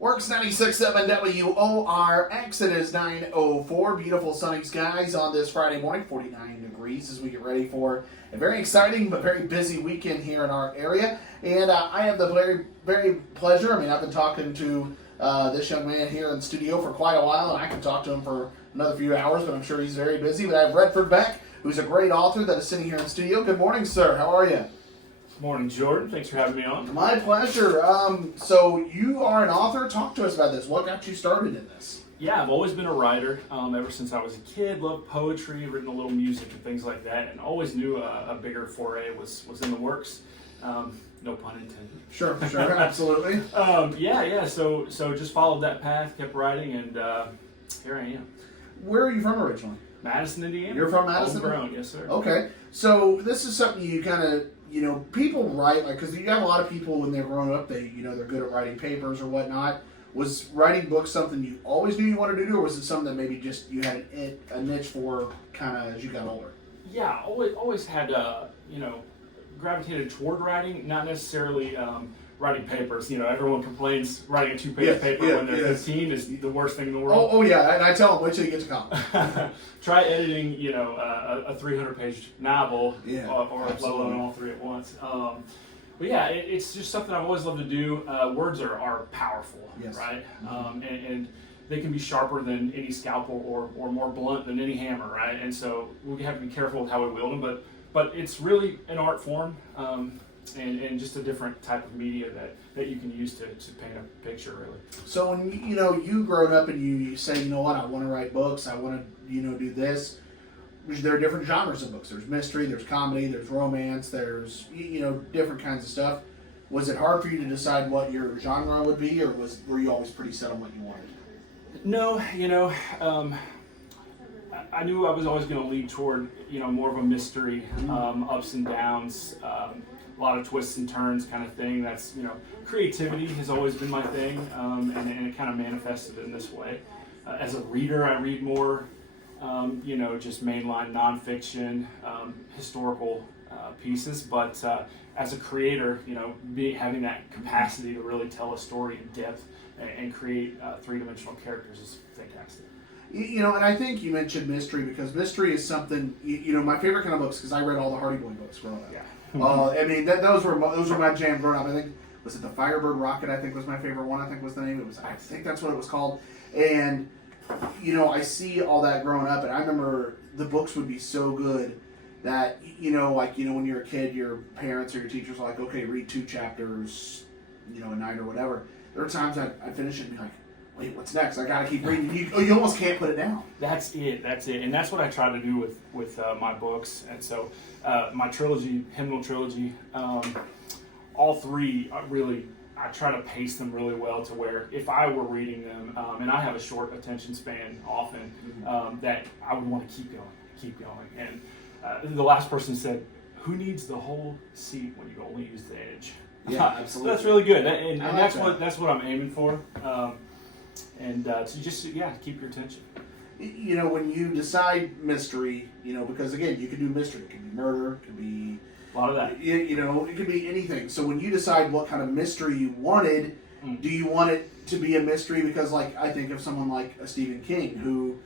WORX 96.7 WORX. It is 9:04. Beautiful sunny skies on this Friday morning. 49 degrees as we get ready for a very exciting but very busy weekend here in our area. And I have the very pleasure. I've been talking to this young man here in the studio for quite a while, and I can talk to him for another few hours, but I'm sure he's very busy. But I have Redford Beck, who's a great author that is sitting here in the studio. Good morning, sir. How are you? Morning, Jordan. Thanks for having me on. My pleasure. So you are an author. Talk to us about this. What got you started in this? Yeah, I've always been a writer ever since I was a kid. Loved poetry, written a little music and things like that, and always knew a bigger foray was in the works. No pun intended. Sure, absolutely. So just followed that path, kept writing, and here I am. Where are you from originally? Madison, Indiana. You're from Madison? Homegrown, yes, sir. Okay. So this is something you kind of, people write, because you got a lot of people when they're growing up, they're good at writing papers or whatnot. Was writing books something you always knew you wanted to do, or was it something that maybe just you had a niche for kind of as you got older? Yeah, always had, gravitated toward writing, not necessarily writing papers. Everyone complains writing a 2-page paper when they're 15 is the worst thing in the world. Oh yeah, and I tell them, wait till you get to college. Try editing, a 300-page novel, or let alone all three at once. But yeah, it's just something I've always loved to do. Words are powerful, yes. Right? And they can be sharper than any scalpel or more blunt than any hammer, right? And so we have to be careful with how we wield them, but it's really an art form, and just a different type of media that you can use to paint a picture, really. So when you growing up and you say, I want to write books, I want to do this. There are different genres of books. There's mystery, there's comedy, there's romance, there's different kinds of stuff. Was it hard for you to decide what your genre would be, or were you always pretty set on what you wanted? No, I knew I was always going to lead toward more of a mystery, ups and downs, a lot of twists and turns kind of thing. That's creativity has always been my thing, and it kind of manifested in this way. As a reader, I read more. Just mainline nonfiction, historical pieces. But as a creator, having that capacity to really tell a story in depth and create three-dimensional characters is fantastic. And I think you mentioned mystery because mystery is something. My favorite kind of books, because I read all the Hardy Boy books growing up. Yeah. Those were my jam growing up. I think was it the Firebird Rocket? I think was my favorite one. I think was the name. I think that's what it was called. And I see all that growing up, and I remember the books would be so good that, when you're a kid, your parents or your teachers are like, okay, read 2 chapters, a night or whatever. There were times I'd finish it and be like, wait, what's next? I gotta keep reading. You almost can't put it down. That's it. And that's what I try to do with my books. And so my trilogy, Hymnal Trilogy, all 3 really, I try to pace them really well to where if I were reading them, and I have a short attention span often, that I would want to keep going. And the last person said, "Who needs the whole seat when you can only use the edge?" Yeah, absolutely. That's really good, and that's what I'm aiming for. To just keep your attention. When you decide mystery, because again, you can do mystery. It can be murder. It can be a lot of that. It could be anything. So when you decide what kind of mystery you wanted, do you want it to be a mystery? Because I think of someone like a Stephen King, who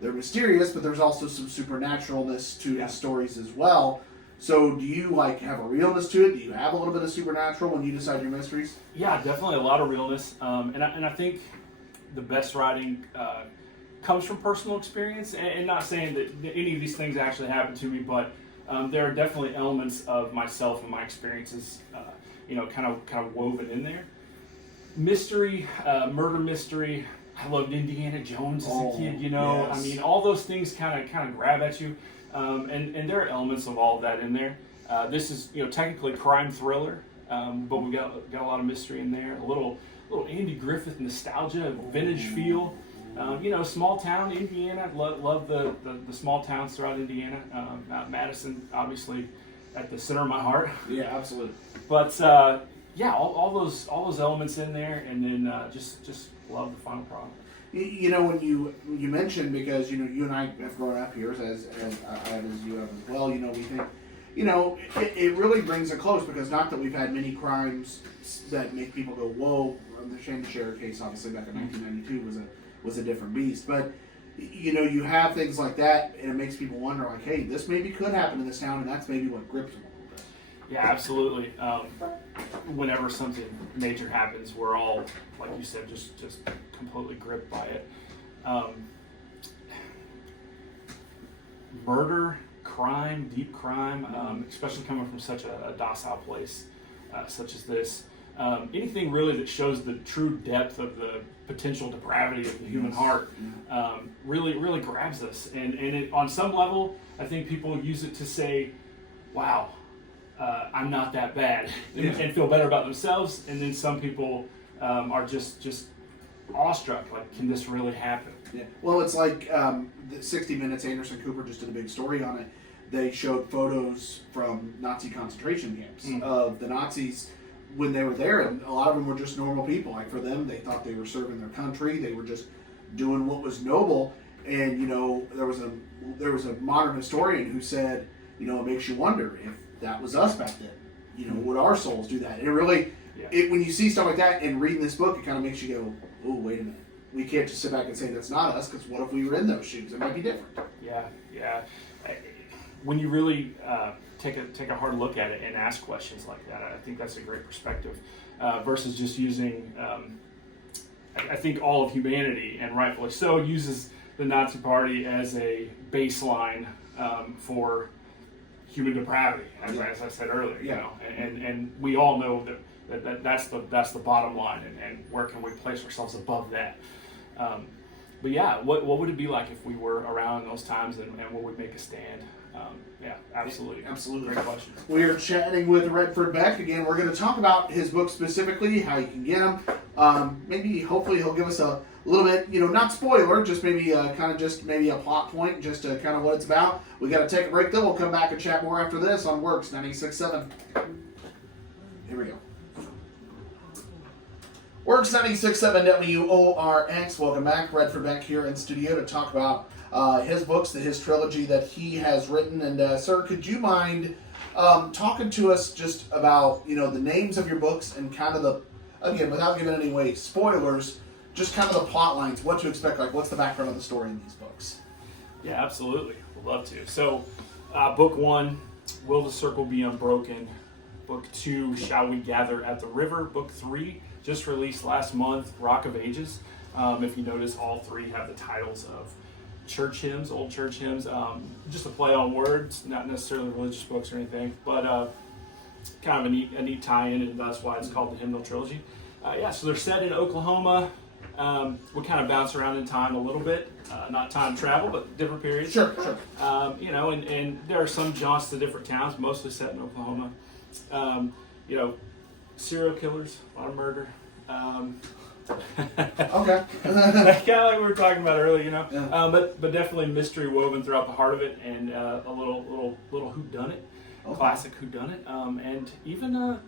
they're mysterious, but there's also some supernaturalness to his stories as well. So do you have a realness to it? Do you have a little bit of supernatural when you decide your mysteries? Yeah, definitely a lot of realness. And I think the best writing comes from personal experience, and not saying that any of these things actually happened to me, but there are definitely elements of myself and my experiences, kind of woven in there. Mystery, murder mystery. I loved Indiana Jones as a kid. Yes. All those things kind of grab at you, and there are elements of all of that in there. This is technically crime thriller, but we got a lot of mystery in there. A little Andy Griffith nostalgia, vintage feel. Small town Indiana. Love the small towns throughout Indiana. Madison, obviously, at the center of my heart. Yeah, absolutely. But all those elements in there, and then just love the final product. When you mentioned, because you and I have grown up here as you have as well. We think it really brings it close, because not that we've had many crimes that make people go, whoa. The Shane Share case, obviously, back in 1992 was a different beast. But, you have things like that, and it makes people wonder, like, hey, this maybe could happen in this town, and that's maybe what grips them a little bit. Yeah, absolutely. Whenever something major happens, we're all, like you said, just completely gripped by it. Murder, crime, deep crime, especially coming from such a docile place such as this. Anything really that shows the true depth of the potential depravity of the human heart really grabs us. And it, on some level, I think people use it to say, wow, I'm not that bad, and feel better about themselves. And then some people are just awestruck, like, can this really happen? Yeah. Well, it's like 60 Minutes, Anderson Cooper just did a big story on it. They showed photos from Nazi concentration camps of the Nazis when they were there, and a lot of them were just normal people. Like, for them, they thought they were serving their country. They were just doing what was noble. And there was a modern historian who said, it makes you wonder if that was us back then. Would our souls do that? And it really, when you see stuff like that and reading this book, it kind of makes you go, oh, wait a minute. We can't just sit back and say that's not us, because what if we were in those shoes? It might be different. Yeah. When you really take a hard look at it and ask questions like that, I think that's a great perspective, versus just using, I think all of humanity, and rightfully so, uses the Nazi Party as a baseline for human depravity, as I said earlier. And we all know that's the bottom line, and where can we place ourselves above that? But yeah, what would it be like if we were around in those times, and what would make a stand? Absolutely. Great question. We are chatting with Redford Beck. Again, we're going to talk about his book specifically, how you can get him. Hopefully he'll give us a little bit, not spoiler, just maybe maybe a plot point, just kind of what it's about. We got to take a break, though. We'll come back and chat more after this on WORX 96.7. Here we go. WORX 96.7 WORX. Welcome back. Redford Beck here in studio to talk about his books, his trilogy that he has written. And sir, could you mind talking to us just about the names of your books, and kind of again, without giving any away spoilers, just kind of the plot lines, what to expect, like what's the background of the story in these books? Yeah, absolutely. Would love to. So, book 1, Will the Circle Be Unbroken? Book 2, Shall We Gather at the River? Book 3, just released last month, Rock of Ages. If you notice, all 3 have the titles of church hymns, old church hymns, just a play on words, not necessarily religious books or anything, but kind of a neat tie-in, and that's why it's called the Hymnal Trilogy. So they're set in Oklahoma. We kind of bounce around in time a little bit, not time travel, but different periods. Sure. And there are some jaunts to different towns, mostly set in Oklahoma. Serial killers, a lot of murder. Okay. Kind of like we were talking about earlier, but definitely mystery woven throughout the heart of it, and a little whodunit, classic whodunit, and even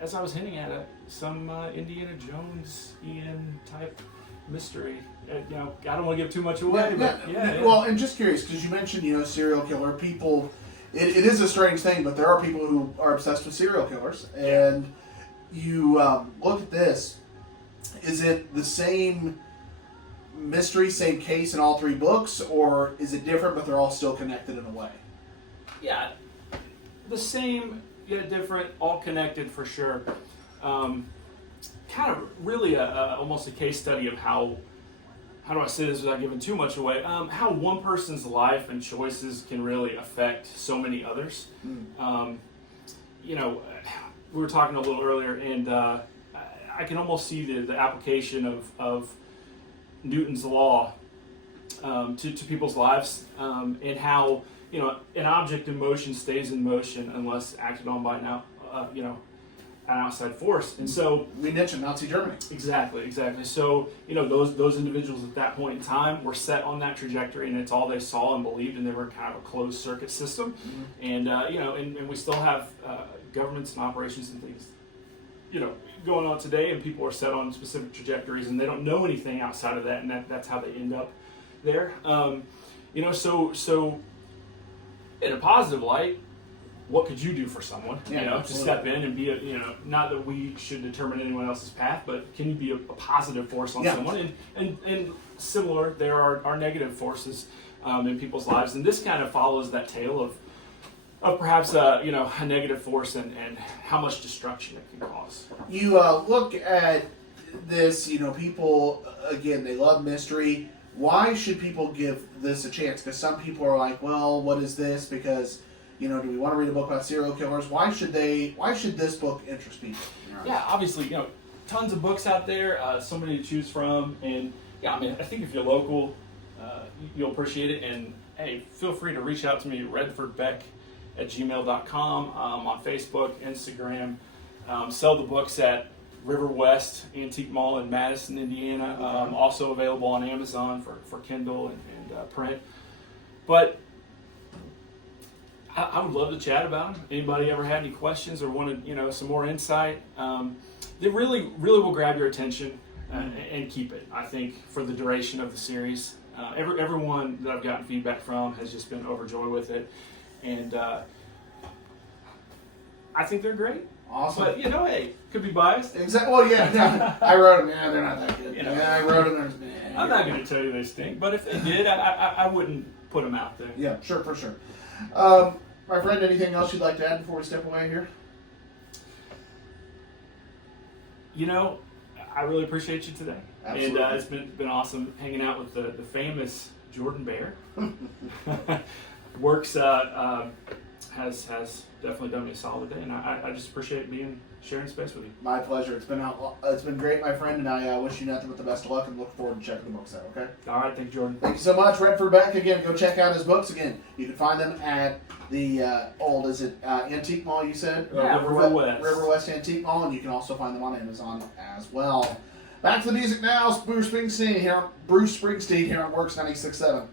as I was hinting at it, some Indiana Jones-ian type mystery. I don't want to give too much away. Well, and just curious, because you mentioned serial killer people. It is a strange thing, but there are people who are obsessed with serial killers, and you look at this. Is it the same mystery, same case in all 3 books, or is it different, but they're all still connected in a way? Yeah, the same yet different, all connected for sure. Kind of really almost a case study of how do I say this without giving too much away? How one person's life and choices can really affect so many others. We were talking a little earlier, and I can almost see the application of Newton's law to people's lives, and how an object in motion stays in motion unless acted on by an outside force. And so we mentioned Nazi Germany. Exactly. So those individuals at that point in time were set on that trajectory, and it's all they saw and believed, and they were kind of a closed circuit system. And and we still have governments and operations and things going on today, and people are set on specific trajectories, and they don't know anything outside of that, and that's how they end up there. So in a positive light, what could you do for someone? Yeah, You know, absolutely. to step in and be a, you know, not that we should determine anyone else's path, but can you be a positive force on Yeah. someone? And similar, there are negative forces in people's lives, and this kind of follows that tale of perhaps you know, a negative force and how much destruction it can cause. You look at this, you know, people, again, they love mystery. Why should people give this a chance? Because some people are like, well, what is this? Because, you know, do we want to read a book about serial killers? Why should this book interest people? Yeah, obviously, you know, tons of books out there, so many to choose from, and yeah, I mean, I think if you're local, you'll appreciate it, and hey, feel free to reach out to me, Redford Beck at gmail.com, on Facebook, Instagram. Sell the books at River West Antique Mall in Madison, Indiana. Also available on Amazon for Kindle and print. But I would love to chat about them. Anybody ever had any questions or wanted, you know, some more insight? They really will grab your attention and keep it, I think, for the duration of the series. Everyone that I've gotten feedback from has just been overjoyed with it. And I think they're great. Awesome. But, you know, hey, could be biased. Exactly. Well, yeah, I wrote them. Yeah, they're not that good. You know. Yeah, I wrote them. I'm not going to tell you they stink, but if they did, I wouldn't put them out there. Yeah, sure, for sure. My friend, anything else you'd like to add before we step away here? You know, I really appreciate you today. Absolutely. And it's been awesome hanging out with the famous Jordan Bear. WORX has definitely done me a solid day, and I just appreciate sharing space with you. My pleasure. It's been great, my friend, and I wish you nothing but the best of luck and look forward to checking the books out, okay? All right, thank you, Jordan. Thank you so much. Redford Beck, again, go check out his books again. You can find them at the Antique Mall, you said? Yeah, River West. River West Antique Mall, and you can also find them on Amazon as well. Back to the music now. Bruce Springsteen here on WORX 96.7.